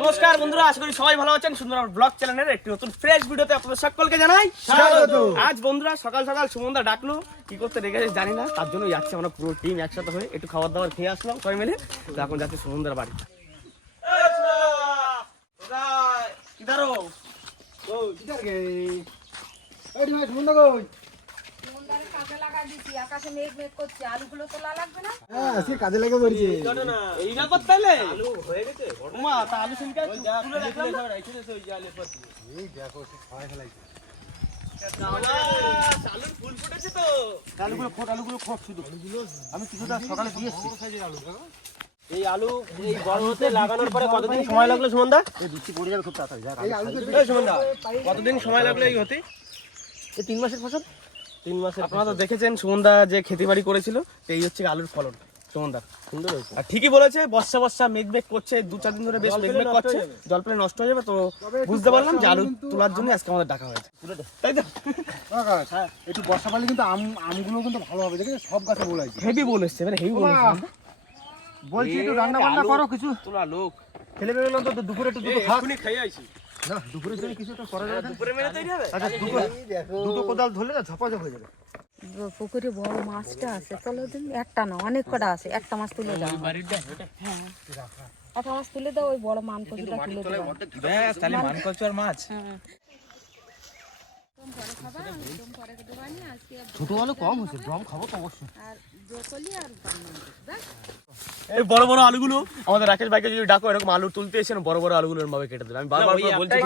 নমস্কার বন্ধুরা, আশা করি সবাই ভালো আছেন। সুন্দর ব্লগ চ্যানেলের একটি নতুন ফ্রেশ ভিডিওতে আপনাদের সকলকে জানাই স্বাগত। আজ বন্ধুরা সকাল সকাল সুমনদা ডাকলো, কি করতে রেখেছে জানি না, তার জন্য যাচ্ছি আমরা পুরো টিম একসাথে হয়ে একটু খাবার দাবার খেয়ে আসলাম সবাই মিলে। এখন যাচ্ছি সুমনদার বাড়ি। কাজে লেগে পড়ছে এই ব্যাপার তাহলে আলু হয়ে গেছে। আলু সিনকা তুলে রাখলাম না। এই দেখো খাওয়া ফেলাইছে আলুর ফুল ফুটেছে তো। আলুগুলো খোপ শুধু আমি কিছুটা সকালে দিয়েছি এই আলু এই গরমতে লাগানোর পরে কতদিন সময় লাগলো সুমনদা? এই বৃষ্টি পড়ে যাবে খুব তাড়াতাড়ি। এই সুমনদা কতদিন সময় লাগলো এই হতে? এই 3 মাসের ফসল। 3 মাসের। আপনারা তো দেখেছেন সুমনদা যে খেতিবাড়ি করেছিল, এই হচ্ছে আলুর ফলন সুমনদা। সুন্দর হয়েছে। আর ঠিকই বলেছে, বর্ষা মেঘ করছে, 2-4 দিন ধরে বেশ মেঘ করছে, জল পেলে নষ্ট হয়ে যাবে। তো বুঝতে পারলাম যে আলু তোলার জন্য আজকে আমাদের ডাকা হয়েছে, তাই তো? হ্যাঁ, একটু বর্ষা পালে কিন্তু আমগুলো কিন্তু ভালো হবে। দেখেছো সব গাছে বলাইছে। হেভি বলেছে, মানে হেভি বলেছে। বলছি একটু রান্না বান্না করো, কিছু তোলা লোক খেলে বেরোলাম তো দুপুরে একটু দুটো খাও। খেয়ে আইছি না, দুপুরে যদি কিছু একটা করা যাবে। দুপুরে মেরে তৈরি হবে। আচ্ছা, দুটো কোদাল ধরলে না ঝপাঝপ হয়ে যাবে। পুকুরে বড় মাছটা আছে, চলো দিন। একটা না, অনেক কটা আছে। একটা মাছ তুলে দাও। হ্যাঁ, একটা মাছ তুলে দাও, ওই বড় মানকচুটা তুলে দাও। ব্যাস, তাহলে মানকচু আর মাছ। ছোট আলু কম হয়েছে, ড্রাম খাবো তো অবশ্যই। আর ব্রোকলি আর বান্না। এই বড় বড় আলুগুলো আমাদের রাকেশ ভাইকে যদি ডাকো, এরকম আলু তুলতে এসে বড় বড় আলুগুলো এরকম ভাবে কেটে দেবে। আমি বারবার বলছি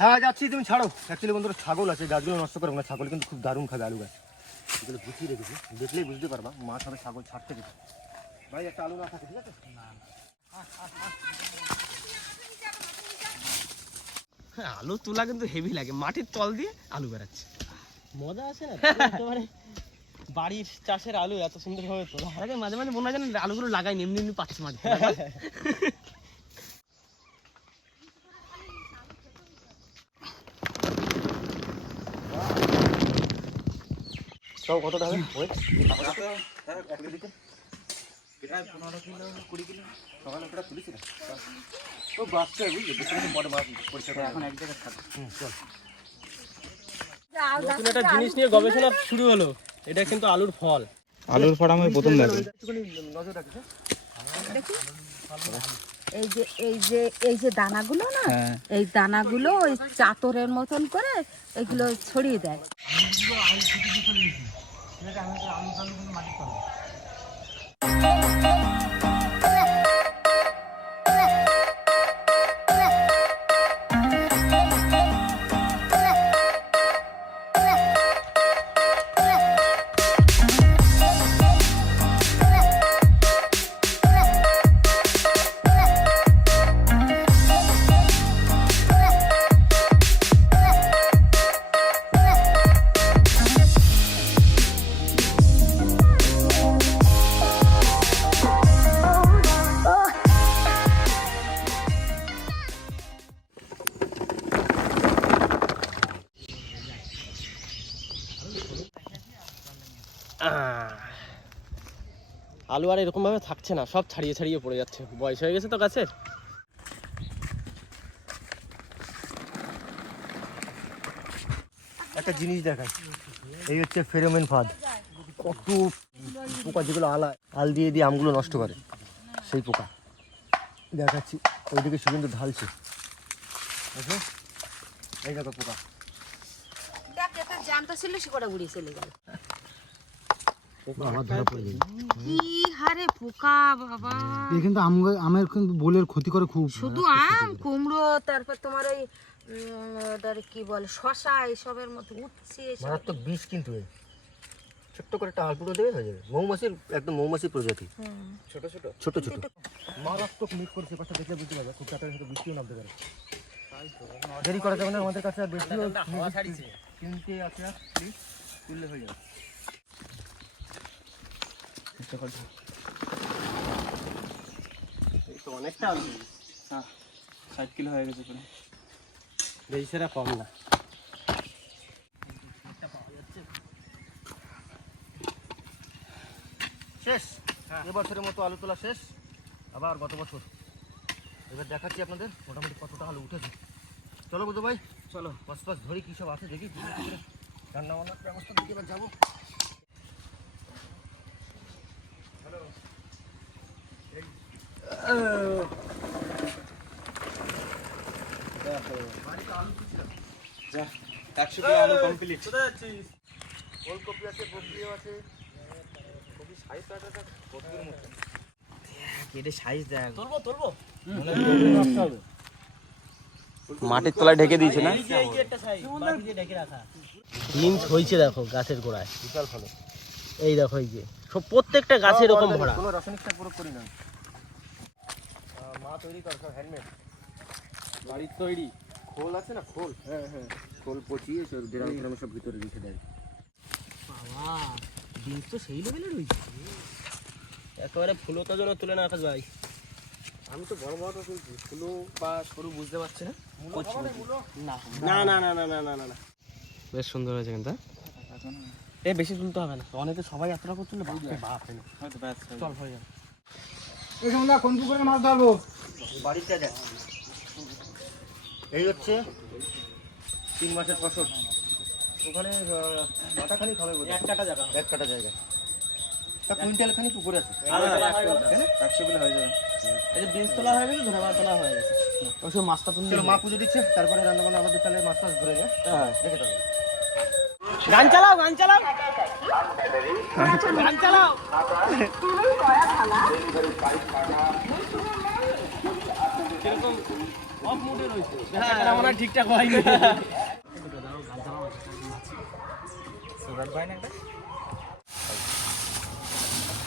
হ্যাঁ যাচ্ছি, তুমি ছাড়ো। অ্যাকচুয়ালি বন্ধুরা ছাগল আছে, গাছগুলো নষ্ট করবো না। ছাগল কিন্তু খুব দারুণ খাবে আলু গাছ। এগুলো গুছিয়ে রেখেছি, দেখলেই বুঝতে পারবা মাছ হবে ছাগল ছাড়তে গেছে। ভাই একটা আলু না থাকে, ঠিক আছে? আলু তোলা কিন্তু হেভি লাগে, মাটির তল দিয়ে আলু বেরাচ্ছে, মজা আছে না? মানে বাড়ির চাষের আলু এত সুন্দর ভাবে তোলা। মাঝে মাঝে মনে হয় যেন আলুগুলো লাগাই এমনি এমনি পাচ্ছে মাঝে। তাও কতটা হবে? ওই 15 কিলো 20 কিলো সকালে একটা তুলেছি না ও বাচ্চা, বুঝলি? বেশি বড় মাছ পরিষ্কার এখন এক জায়গায় থাকে। চল, নতুন একটা জিনিস নিয়ে গবেষণা শুরু হলো। এটা কিন্তু আলুর ফল। আলুর ফল আমি প্রথম দেখি। নজর রাখিস। এই যে দানাগুলো না, এই দানাগুলো ওই চাদরের মতন করে এগুলো ছড়িয়ে দেয়। আলু আর এরকম ভাবে থাকছে না, সব ছাড়িয়ে ছাড়িয়ে পড়ে যাচ্ছে। বয়স হয়ে গেছে তো গাছের। একটা জিনিস দেখাই, এই হচ্ছে ফেরোমেন ফাঁদ। কত পোকা যেগুলো আল দিয়ে দিয়ে আমগুলো নষ্ট করে, সেই পোকা দেখাচ্ছি। ওইদিকে সুগন্ধ ঢালছে, এই দেখো পোকা। জানতে ছিল সে কটা উড়িয়ে চলে গেল। কি হারে পোকা বাবা! এই কিন্তু আমের কিন্তু বোলের ক্ষতি করে খুব। শুধু আম, কুমড়ো, তারপর তোমার ওই কি বলে শশা, এইসবের মতো উঠছে। মারাত্মক বিষ কিন্তু। ছোট্ট করে একটা আলপুটো দেবে হয়ে যাবে। মৌমাছির একদম মৌমাছি প্রজাতি, ছোট ছোট ছোট ছোট। মারাত্মক মিট করেছে, পাশে দেখলে বুঝতে পারবে। খুব তাড়াতাড়ি হয়তো বৃষ্টিও নামতে পারে। দেরি করা যাবে না, আমাদের কাছে আর বেশিও হাওয়া ছাড়িছে। তিনটে আছে, প্লিজ তুললে হয়ে যাবে। এই তো অনেকটা আলু। হ্যাঁ 60 কিলো হয়ে গেছে পুরো। বেশি সেরা কম না। শেষ, এবছরের মতো আলু তোলা শেষ। আবার গত বছর। এবার দেখাচ্ছি আপনাদের মোটামুটি কতটা আলু উঠেছে। চলো বুধু ভাই, চলো পাশ ধরি কী সব আছে দেখি। রান্না বান্নার ব্যবস্থা দিকে এবার যাবো। যা 100 কিলো আলু কমপ্লিট। কোথায় যাচ্ছিস? ওলকপি আছে, বকরিও আছে। কপি সাইজ আছে কতগুলো মতো। কেটে সাইজ দেখ। তুলবো মাটির তলায় ঢেকে দিয়েছে না? এই যে একটা সাইজ বাকি দিয়ে ঢেকে রাখা। বিনস হয়েছে দেখো গাছের গোড়ায়, বিশাল ফলে। এই দেখো এই যে সব প্রত্যেকটা গাছে এরকম ভরা। কোনো রাসায়নিক সার প্রয়োগ করি না। মা তৈরি করে সব হ্যান্ডমেড। বাড়ির তৈরি খোল আছে না, খোল, হ্যাঁ খোল পচিয়ে সব ড্রামে সব ভিতরে রেখে দেয়। বাবা বিনস তো সেই লেভেলের হয়েছে, একেবারে ফুলতার জন্য তুলে না আকাশ ভাই। আমি তো বড় বড়টা তুলছি, ফুলো বা সরু বুঝতে পারছি না। না না না না না না না না, বেশ সুন্দর হয়েছে কিন্তু। এ বেশি তুলতে হবে না, অনেকে সবাই এতটা করে তুললে বাপ রে। হয়তো ব্যাস চল হয়ে যাবে। এই সময় কোন পুকুরে মাছ ধরবো? বাড়িতে দেখ, এই হচ্ছে 3 মাসের ফসল। ওখানে কাটাখানি খাবে বোধহয়। এক কাটা জায়গা তা কুইন্টাল খানি পুকুর আছে। 100 কিলো হয়ে যাবে। এই যে বীজ তোলা হয়ে গেছে, ধরে মাছ তোলা হয়ে গেছে। ওই সব মাছটা তুললে চলো মা পুজো দিচ্ছে, তারপরে রান্না বান্না আমাদের তাহলে মাছ টাছ ধরে যায়। হ্যাঁ দেখে দেবো। গান চালাও গান চালাও গান চালাও। কিরকম অফ মুডে রয়েছে, ক্যামেরা মনে হয় ঠিকঠাক হয়নি।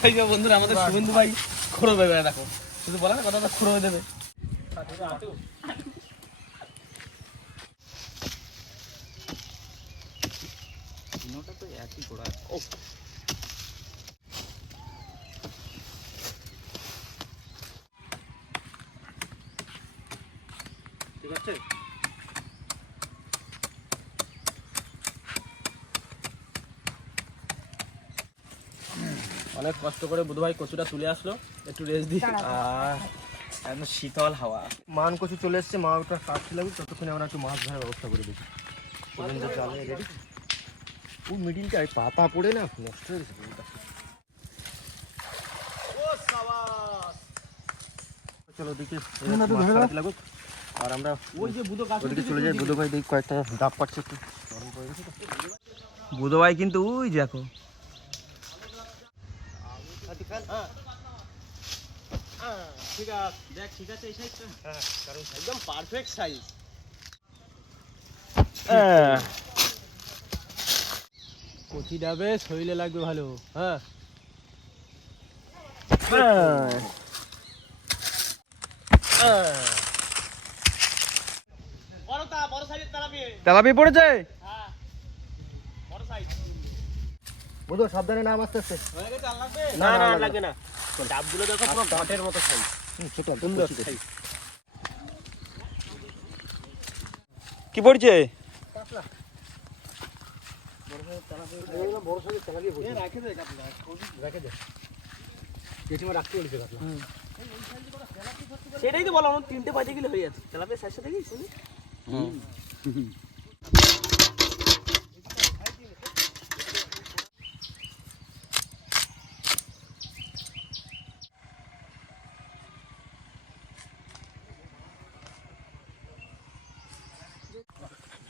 এই যে বন্ধুরা আমাদের শুভেন্দু ভাই খুঁড়ো দেবে, দেখো শুধু বলে না কথাটা খুঁড়ো দেবে। ঠিক আছে, অনেক কষ্ট করে বুধ ভাই কচুটা তুলে আসলো, একটু রেস্ট দিই। একদম শীতল হাওয়া। মান কচু চলে এসছে, মা ওটা কাটতে লাগবে, ততক্ষণে আমরা একটু মাছ ধরার ব্যবস্থা করে দিই। চালে রেডি। ও মিডিলটায় পাতা পড়ে না নষ্ট হয়ে গেছে পুরোটা। চলো ওদিকে লাগুক, আর আমরা ওই যে বুধো গাছ ওদিকে চলে যাই। বুধো ভাই দেখি কয়েকটা ডাব পাচ্ছে, একটু গরম পড়ে গেছে তো। বুধো ভাই কিন্তু ওই দেখো ঠিক আছে, দেখ ঠিক আছে এই সাইজটা। হ্যাঁ কারণ একদম পারফেক্ট সাইজ। কচি ডাবে শরীরে লাগবে ভালো। হ্যাঁ বড় সাইজের তেলাপিয়া। তেলাপিয়া পড়েছে? হ্যাঁ বড় সাইজ। বুধো সাবধানে নাম আস্তে আস্তে। হয়ে গেছে, আর লাগবে না না লাগবে না। ডাবগুলো দেখো পুরো ঘাটের মতো সাইজ। ছোট সুন্দর সাইজ। কি পড়ছে? বড় সাইজের তেলাপিয়া পড়ছে। রাখে দে কাপড় রেখে দে, পেটিমা রাখতে বলেছে কাতলা। সেটাই তো বললাম, 3-5 কিলো হয়ে যাচ্ছে তেলাপিয়া সাইজটা দেখিস শুনি।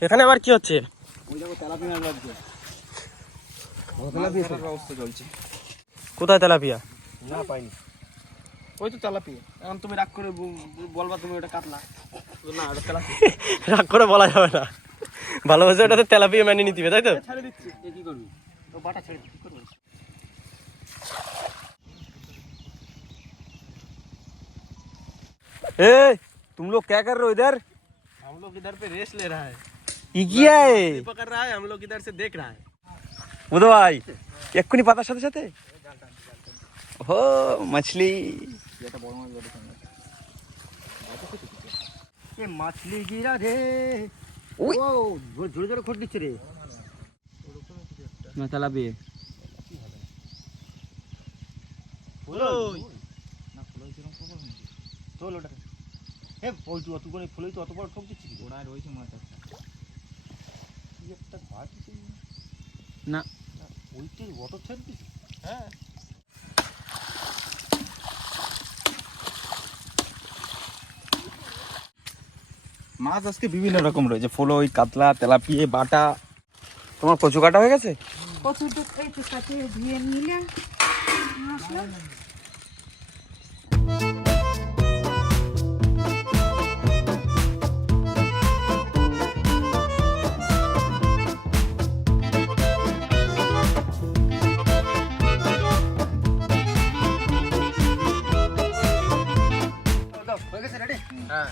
এখানে আবার কি হচ্ছে? ওই দেখো তেলাপিয়া লাগছে। ব্যবস্থা চলছে। কোথায় তেলাপিয়া? না পাইনি। ওই তো তেলাপিয়া। এখন তুমি রাগ করে বলবা তুমি ওটা কাটলা। না ওটা তেলাপিয়া। রাগ করে বলা যাবে না, ভালোবাসে ওটাতে তেলাপিয়া মেনে নিতে হবে, তাই তো? ছেড়ে দিচ্ছি। এ কি করবি? बाटा छेड़ की करबो ए तुम लोग क्या कर रहे हो इधर? हम लोग इधर पे रेस ले रहा है, ये किया है पकड़ रहा है, हम लोग इधर से देख रहा है। বুধ ভাই এক্ষুনি পাতার সাথে সাথে ও মাছলি ये मछली गिरा रे ওই ओ जोरे जोरे खोट दिচ্ছে रे না চালাবে চল ওটা এ ওই তুই অত করে ফুলই তো অত বড় ঠক দিচ্ছিস ওড়া রয়েছে মাছ একটা কি একটা বাড়ছে না ওইটি অত ছেড়ে দিস হ্যাঁ, মাছ আজকে বিভিন্ন রকম রয়েছে, ফলই, কাতলা, তেলাপিয়া, বাটা। তোমার কচু কাটা হয়ে গেছে? কচুটা এই তো সাথে ধুয়ে নিলে মশলা হয়ে গেছে রেডি হ্যাঁ,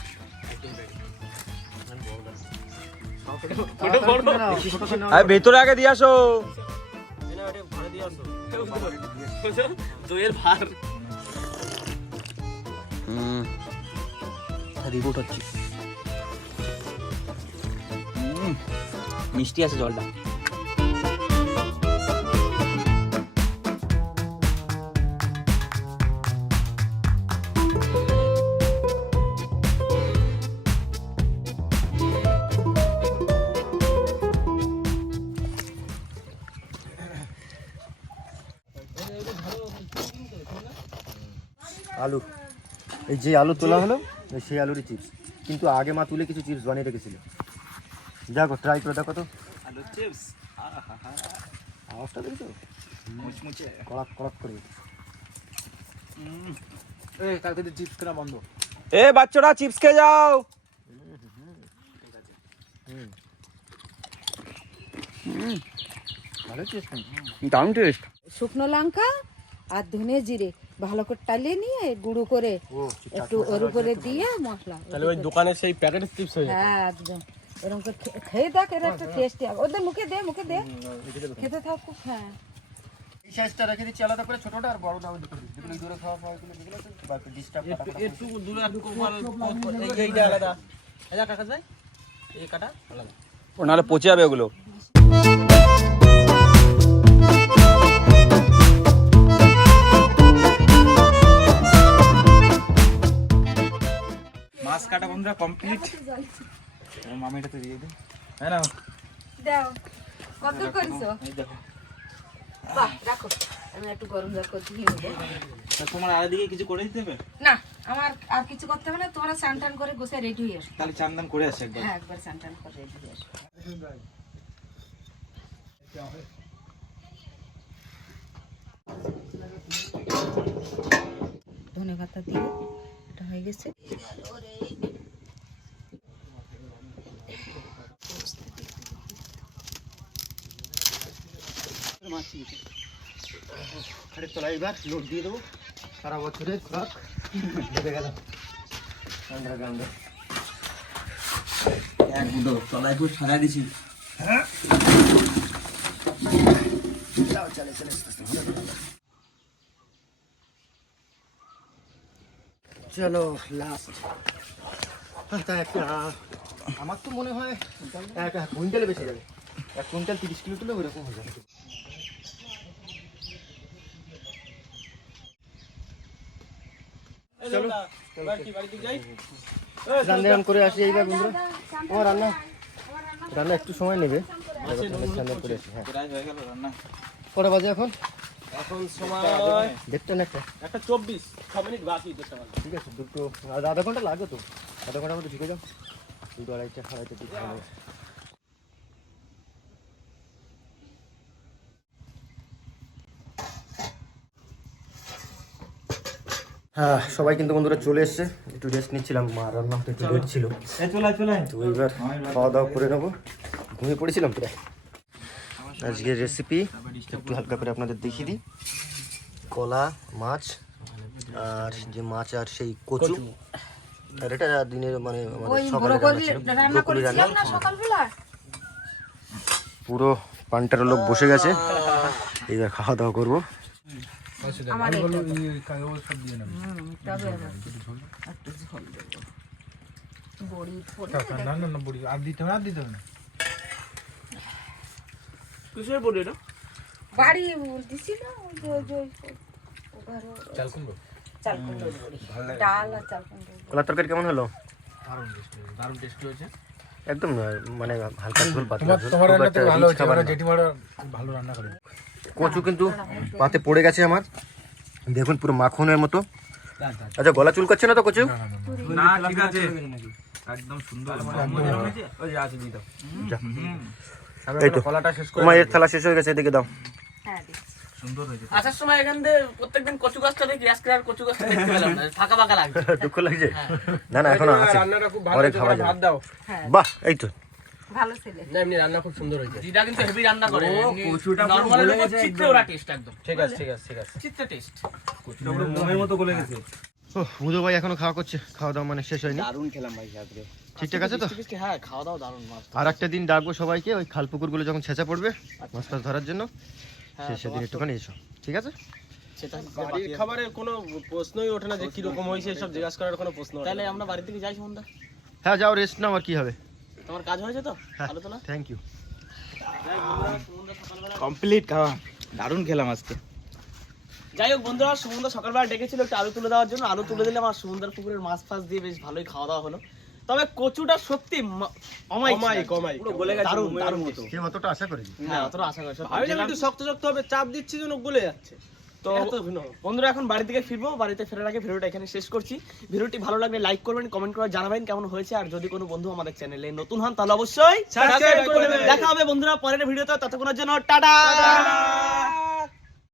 আরে ভেতরে আগে দিয়ে আসো। দইয়ের ভার। রিপোর্ট হচ্ছে মিষ্টি আছে জলটা। আলু এই যে আলু তোলা হলো সেই আলুরই চিপস কিন্তু আগে মা তুলে কিছু চিপস বানিয়ে রেখেছিল দেখো ট্রাই করে দেখো তো আলু চিপস, আওয়াজটা দেখছো মুচমুচে। কড়াক কড়াক করে এই কালকে তো চিপস কেনা বন্ধ। এ বাচ্চারা চিপস খেয়ে যাও। ভালো চিপস দারুণ টেস্ট। শুকনো লঙ্কা আর ধনে জিরে ভালো করে টালিয়ে নিয়ে গুঁড়ো করে ও একটু ওর উপরে দিয়ে মশলা তাহলে ওই দোকানের সেই প্যাকেটের চিপস হয়ে যাবে। হ্যাঁ একদম এরকম করে খেয়ে দেখ এর একটা টেস্টি হবে ওদের মুখে দে খেতে থাক খুব। হ্যাঁ এই সাইজটা রেখে দিচ্ছি আলাদা করে ছোটটা আর বড়টা ওই দুটো যেগুলো দূরে খাওয়া খাওয়া এগুলো যেগুলো আছে বাকি ডিস্টার্ব একটু দূরে একটু এইটা আলাদা। এটা কাটা যায়, এই কাটা আলাদা। ও নাহলে পচে যাবে ওগুলো। মাছ কাটা বন্ধুরা কমপ্লিট। মামিটাতে দিয়ে দিই, হ্যাঁ না দাও কত করিছো বাহ রাখো আমি একটু গরম জল করে দিয়ে নেবো। তোমার আর দিকে কিছু করে দিতে হবে? না আমার আর কিছু করতে হবে না তোমরা স্নান টান করে গোছায় রেডি হয়ে আসো। তাহলে চান্দান করে আসে একবার। হ্যাঁ একবার স্নান টান করে রেডি হয়ে আসো। ধনে পাতা দিয়ে এটা হয়ে গেছে। খাটের তলায় এবার লোড দিয়ে দেবো সারা বছরের খোরাক ঢুকে গেল আন্ডারগ্রাউন্ডে এক বুদো তলায় পুরো সারা দিছি। চলো লাস্ট আমার তো মনে হয় এক কুইন্টালে বেশি যাবে 1 কুইন্টাল 30 কিলো তুলে ওরকম হয়ে যাবে। চলো রান্না করে আসি এইবার বন্ধুরা। ও রান্না রান্না একটু সময় নেবে রান্না করে আসি। হ্যাঁ কটা বাজে এখন? এখন সময় দেখতে না একটা 1:24, 6 মিনিট বাকি দেখতে পাচ্ছি। ঠিক আছে দুটো আধা ঘন্টা লাগবে তো আধা ঘন্টার মধ্যে ঢুকে যাও 2 2:30 খাওয়াইতে ঠিক হবে। হ্যাঁ সবাই কিন্তু বন্ধুরা চলে এসছে একটু রেস্ট নিচ্ছিলাম মা রান্না তো একটু লেট ছিল তো এবার খাওয়া দাওয়া করে নেবো ঘুমিয়ে পড়েছিলাম প্রায় আজকের রেসিপি একটু হালকা করে আপনাদের দেখিয়ে দিই। কলা, মাছ, আর যে মাছ আর সেই কচু। আর এটা দিনের মানে ওই সকালে রান্না করেছিলাম না সকালবেলা। পুরো পান্টার লোক বসে গেছে, এইবার খাওয়া দাওয়া করবো। আমার এটা তবে আবার একটু ঝোল দেবো। বড়ি কিসের বলি এটা? বাড়ি দিছি না ওই যে চাল কুমড়োর বড়ি, ডাল আর চাল কুমড়োর বড়ি। কলার তরকারি কেমন হলো? দারুণ টেস্টি হয়েছে। একদম মানে হালকা ঝোল, পাতলা ঝোল, খুব একটা rich খাবার না। কচু কিন্তু পাতে পড়ে গেছে আমার, দেখুন পুরো মাখনের মতো। আচ্ছা, গলা চুল করছে না তো কচু? না ঠিক আছে, একদম সুন্দর। ওই যে আছে দিয়ে দাও। এই তো কলাটা শেষ করে তোমার এর থালা শেষ হয়ে গেছে, এদিকে দাও। হ্যাঁ দিচ্ছি। সুন্দর হয়েছে। আসার সময় এখান থেকে প্রত্যেকদিন কচু গাছটা দেখি, আজকে আর কচু গাছটা দেখতে পেলাম না, ফাঁকা ফাঁকা লাগছে। দুঃখ লাগছে? না না, এখনো আছে, পরে খাওয়া যাবে। হ্যাঁ বাহ, এই তো ভালো ছেলে। এমনি রান্না খুব সুন্দর হয়েছে। দিদা কিন্তু হেভি রান্না করে। কচুটা পুরো নরমাল গলে লোক গেছে চিত্তে একদম। ওরা টেস্ট একদম। ঠিক আছে ঠিক আছে ঠিক আছে। চিত্তে টেস্ট। কচুটা পুরো মোমের মতো গলে গেছে। বুধো ভাই এখনো খাওয়া করছে, খাওয়া দাওয়া মানে শেষ হয়নি। দারুণ খেলাম ভাই আজকে। ঠিকঠাক আছে তো? হ্যাঁ, খাওয়া দাওয়া দারুণ মাছ। আর একটা দিন ডাকবো সবাইকে, ওই খাল পুকুরগুলো যখন ছেঁচা পড়বে মাছ টাছ ধরার জন্য, হ্যাঁ, সেদিন একটুখানি এসো, ঠিক আছে? সেটা বাড়ির খাবারের কোনো প্রশ্নই ওঠে না যে কি রকম হয়েছে, এসব জিজ্ঞাসা করার কোনো প্রশ্ন ওঠে না। তাহলে আমরা বাড়ি থেকে যাই সন্ধ্যা। হ্যাঁ যাও, রেস্ট নাও, আর কি হবে। তোমার কাজ হয়েছে তো? হ্যাঁ, ভালো তোলা। Thank you. কমপ্লিট খাওয়া, দারুণ খেলাম আজকে। যাই হোক বন্ধুরা, সুমনদা সকালবেলা ডেকেছিল একটু আলু তুলে দেওয়ার জন্য। আলু তুলে দিলাম আর সুমনদার পুকুরের মাছ ফাছ দিয়ে বেশ ভালোই খাওয়া দাওয়া হলো। তবে কচুটা সত্যি অমায়িক, পুরো গলে গেছে দারুণ দারুণ মতো। কেউ অতটা আশা করিনি। হ্যাঁ, অতটা আশা করি ভাবছিলাম একটু শক্ত শক্ত হবে, চাপ দিচ্ছি যেন গলে যাচ্ছে। তো বন্ধুরা এখন বাড়ি থেকে ফিরবো। বাড়িতে ফেরার আগে ভিডিওটা এখানে শেষ করছি। ভিডিওটি ভালো লাগলে লাইক করবেন, কমেন্ট করে জানাবেন কেমন হয়েছে। আর যদি কোনো বন্ধু আমাদের চ্যানেলে নতুন হন তাহলে অবশ্যই সাবস্ক্রাইব করে দেবেন। দেখা হবে বন্ধুরা পরের ভিডিওতে, ততক্ষণের জন্য টাটা।